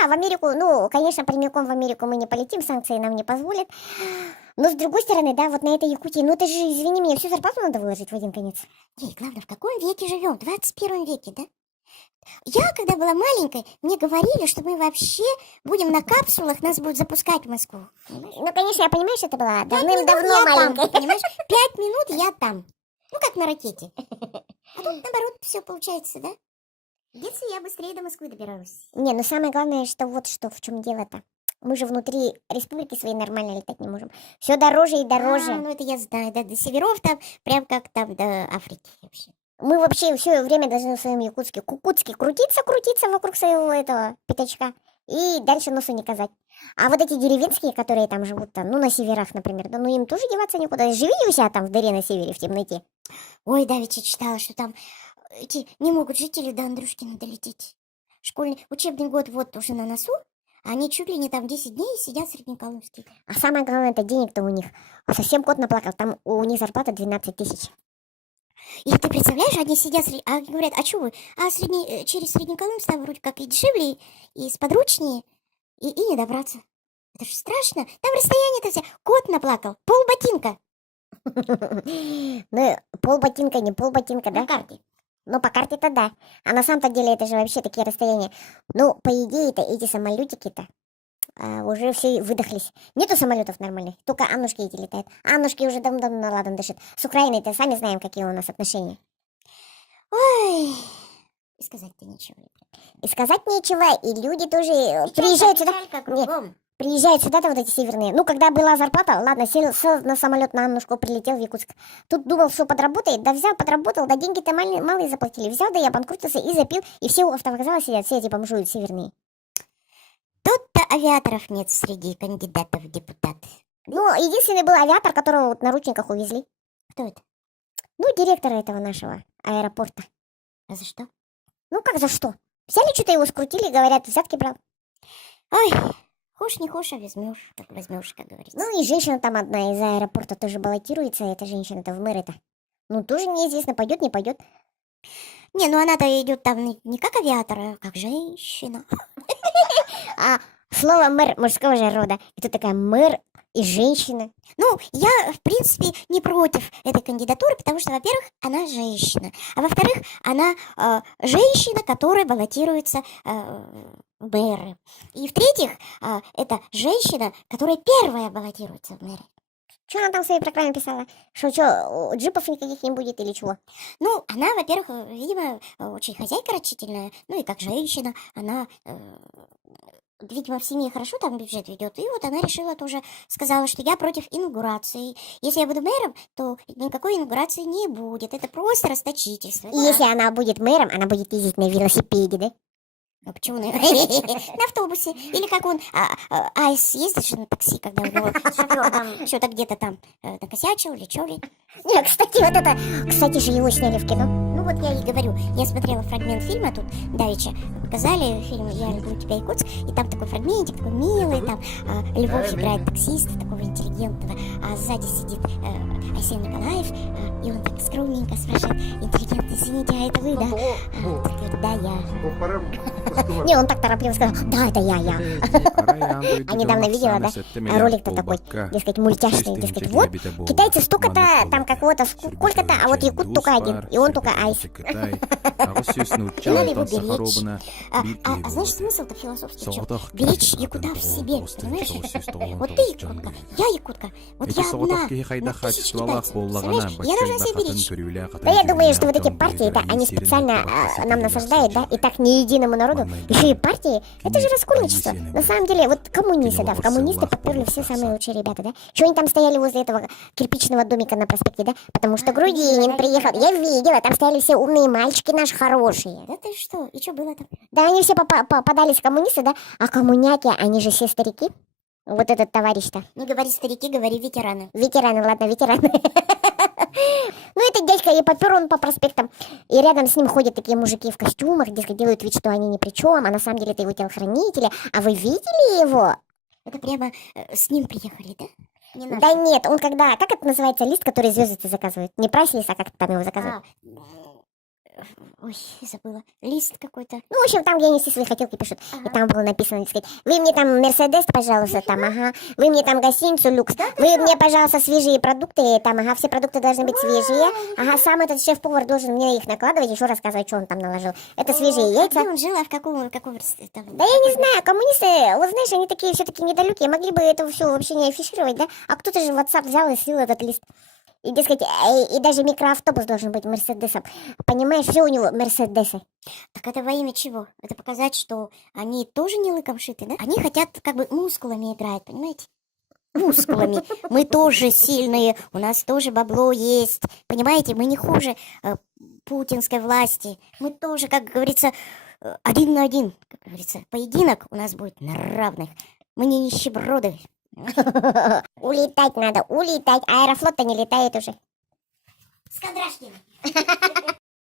Да, в Америку, ну, конечно, прямиком в Америку мы не полетим, санкции нам не позволят. Но с другой стороны, да, вот на этой Якутии, ну это же, извини меня, всю зарплату надо выложить в один конец. Ей, главное, в каком веке живем? В 21 веке, да? Я, когда была маленькой, мне говорили, что мы вообще будем на капсулах, нас будут запускать в Москву. Понимаешь? Ну, конечно, я понимаю, что это была 5 минут давным-давно я там, маленькая. понимаешь? 5 минут я там. Ну, как на ракете. А тут, наоборот, все получается, да? В детстве я быстрее до Москвы добиралась. Не, ну самое главное, что вот что, в чем дело-то. Мы же внутри республики своей нормально летать не можем. Все дороже и дороже. Ну это я знаю, да, до северов там, прям как там до Африки вообще. Мы вообще все время должны в своем Якутске кукутске крутиться вокруг своего этого пятачка и дальше носу не казать. А вот эти деревенские, которые там живут, там, ну, на северах, например, да, ну, им тоже деваться некуда. Живи у себя там в дыре на севере, в темноте. Ой, давеча читала, что там эти не могут жители до Андрушкина долететь. Школьный учебный год вот уже на носу, а они чуть ли не там 10 дней сидят в Среднеколымске. А самое главное, это денег-то у них. Совсем кот наплакал, там у них зарплата 12 тысяч. И ты представляешь, они сидят, а говорят, а что вы? А через Среднеколымск там вроде как и дешевле, и сподручнее, и не добраться. Это же страшно. Там расстояние-то все. Кот наплакал, полботинка. Ну, полботинка, не полботинка, да? На карте. Ну, по карте-то да. А на самом-то деле это же вообще такие расстояния. Ну, по идее-то эти самолетики-то уже все выдохлись. Нету самолетов нормальных, только Аннушки эти летают. Аннушки уже давно на ладан дышит. С Украиной-то сами знаем, какие у нас отношения. Ой, и сказать-то нечего. И сказать нечего, и люди тоже Печалька, приезжают сюда. печалька кругом. Приезжают сюда-то вот эти северные. Ну, когда была зарплата, ладно, сел на самолет на Аннушку, прилетел в Якутск. Тут думал, что подработает, да взял, подработал, да деньги-то малые заплатили. Взял, да я банкротился и запил, и все у автовокзала сидят, все эти бомжуют северные. Тут-то авиаторов нет среди кандидатов в депутаты. Ну, единственный был авиатор, которого вот на ручниках увезли. Кто это? Ну, директора этого нашего аэропорта. А за что? Ну, как за что? Взяли, что-то его скрутили, говорят, взятки брал. Ой, хошь не хошь, а возьмешь, как говорится. Ну, и женщина там одна из аэропорта тоже баллотируется, эта женщина-то в мэры-то. Ну, тоже неизвестно, пойдет, не пойдет. Не, ну она-то идет там не как авиатор, а как женщина. А слово мэр мужского же рода. И тут такая мэр и женщина. Ну, я, в принципе, не против этой кандидатуры, потому что, во-первых, она женщина, а во-вторых, она женщина, которая баллотируется в мэры. И в-третьих, это женщина, которая первая баллотируется в мэры. Что она там в своей программе писала? Что, джипов никаких не будет или чего? Ну, она, во-первых, видимо, очень хозяйка рачительная, ну и как женщина, она, видимо, в семье хорошо там бюджет ведет, и вот она решила тоже, сказала, что я против инаугурации. Если я буду мэром, то никакой инаугурации не будет, это просто расточительство. И если она будет мэром, она будет ездить на велосипеде, да? А почему на автобусе? Или как он, Айс ездит же на такси, когда у него шофер там что-то где-то там накосячил или что ли? Нет, кстати же его сняли в кино. Ну вот я и говорю, я смотрела фрагмент фильма тут давеча, показали фильм «Я люблю тебя, Якутск», и там такой фрагментик, такой милый, там Львов играет таксиста, такого интеллигентного, а сзади сидит Арсений Николаев, и он так скромненько спрашивает: интеллигент, извините, а это вы, да? Тот говорит: да, я. Не, он так торопливо сказал: да, это я. А недавно видела, да, ролик-то такой, дескать, мультяшный, дескать, вот, китайцы столько-то, там какого-то, сколько-то, а вот якут только один, и он только Айс. Надо его беречь. А знаешь, смысл-то философский в чем? Беречь якута в себе, понимаешь? Вот ты якутка, я якутка, вот я одна, но тысячи китайцев, представляешь? Я должна себя беречь. Да я думаю, что вот эти партии, да, они специально нам насаждают, да, и так не единому народу, еще и партии, это же раскольничество. На самом деле, вот коммунисты, да, в коммунисты подперли все самые лучшие ребята, да. Чего они там стояли возле этого кирпичного домика на проспекте, да, потому что Грудинин приехал, я видела, там стояли все умные мальчики наши хорошие. Да ты что, и что было там? Да, они все подались в коммунисты, да, а коммуняки, они же все старики. Вот этот товарищ-то. Не говори старики, говори ветераны. Ветераны, ладно, ветераны. Ну, этот дядька, и попер он по проспектам, и рядом с ним ходят такие мужики в костюмах, дескать, делают вид, что они ни при чем, а на самом деле это его телохранители. А вы видели его? Это прямо с ним приехали, да? Да нет, он когда, как это называется, лист, который звездочки заказывает? Не прайс-лист, а как там его заказывают? Ой, забыла. Лист какой-то. Ну, в общем, там, где они все свои хотелки пишут. И Ага. там было написано, так сказать, вы мне там Мерседес, пожалуйста, там, ага. Вы мне там гостиницу люкс. Вы мне, пожалуйста, свежие продукты, там, ага, все продукты должны быть свежие. Ага, сам этот шеф-повар должен мне их накладывать, еще рассказывать, что он там наложил. Это свежие А яйца. где он жил, а в каком там? Да я не знаю, коммунисты, вот знаешь, они такие все-таки недалекие, могли бы это все вообще не афишировать, да? А кто-то же в WhatsApp взял и слил этот лист. И, дескать, и даже микроавтобус должен быть Мерседесом. Понимаешь, все у него Мерседесы. Так это во имя чего? Это показать, что они тоже не лыком шиты, да? Они хотят как бы мускулами играть, понимаете? Мускулами. Мы тоже сильные, у нас тоже бабло есть. Понимаете, мы не хуже путинской власти. Мы тоже, как говорится, один на один. Как говорится, поединок у нас будет на равных. Мы не нищеброды. Улетать надо, улетать. Аэрофлот-то не летает уже. С Кондрашкиным.